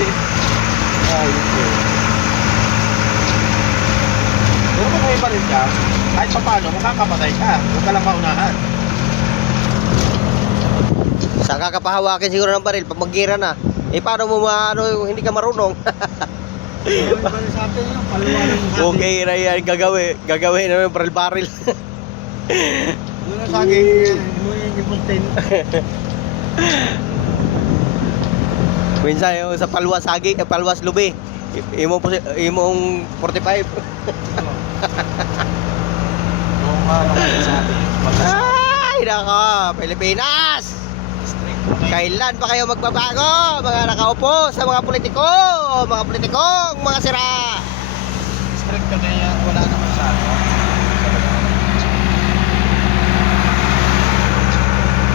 Ayos ko. Pero kung may baril ka, kahit pa paano, makakapatay ka. Huwag ka lang maunahan. Saan ka kapahawakin siguro ng baril pag mag-gira na? Eh paano mo hindi ka marunong? May baril sa atin yun, paluwa ng atin. Okay na yan, gagawin na yung baril-baril. Yun ang sa akin, mo yung ipuntin. Minsan yung sa palwas sagi, palwas lubi. Imong 45. Kung ano sa atin. Ay, nako, Pilipinas! Kailan pa kayo magbabago? Mga nakaupo sa mga politiko, mga politikong, mga sira. Stricto na yan, wala naman sa ano.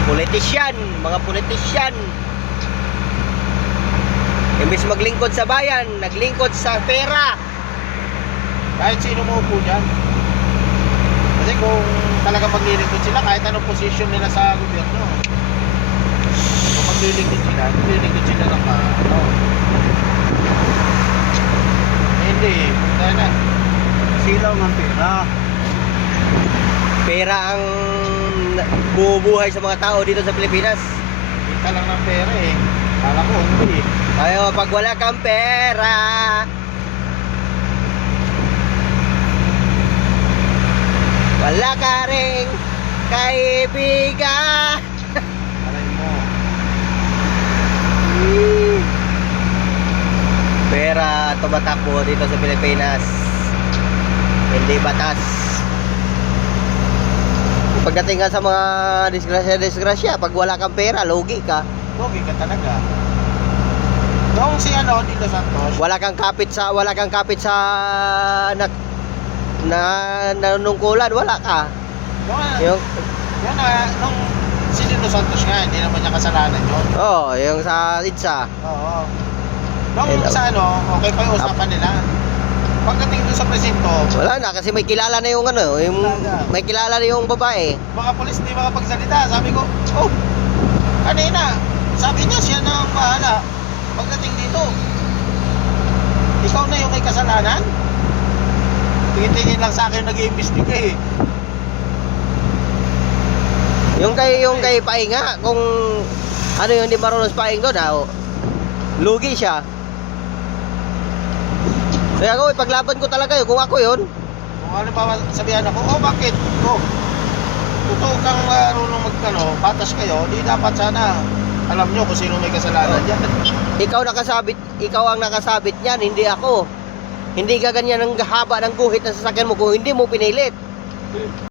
Politisyan, mga politisyan. Imbis maglingkod sa bayan, naglingkod sa pera. Kahit sino mo upo dyan. Kasi kung talaga maglilingkod sila, kahit anong posisyon nila sa gobyerno. Kung maglilingkod sila ng ano. Hindi, dahil na. Silaw ng pera. Pera ang bubuhay sa mga tao dito sa Pilipinas. Kita lang ng pera eh. Kala ko, hindi. Ayo, pag wala kang pera, wala ka ring kaibigan. Aray mo. Pera tumatakbo dito sa Pilipinas. Hindi batas. Pagdating ka sa mga disgrasya, pag wala kang pera, lugi ka. Logi ka talaga. Noong si Dito Santos, Wala kang kapit sa nanungkulan, wala ka. Yung nung si Dito Santos nga, hindi naman niya kasalanan yun. yung sa IDSA. Oo. Nung sa okay pa yung usapan nila. Pagdating doon sa presinto, Wala na kasi may kilala na may kilala na yung babae. mga polis hindi makapagsalita. Sabi ko, kanina, sabi niya siya na ang bahala. Pagdating dito, ikaw na yung may kasalanan? Tingin-tingin lang sa akin nag-iimbestiga eh. Yung kay Painga, kung yung hindi marunong sa Paing doon, lugi siya. Kaya ako, ipaglaban ko talaga yun, kung ako yun. Kung ano ba sabihan ako, bakit? Totoo kang marunong patas kayo, di dapat sana alam nyo kung sino may kasalanan dyan. Ikaw ang nakasabit niyan, hindi ako. Hindi ka ganyan ang haba ng guhit ng sasakyan mo kung hindi mo pinilit.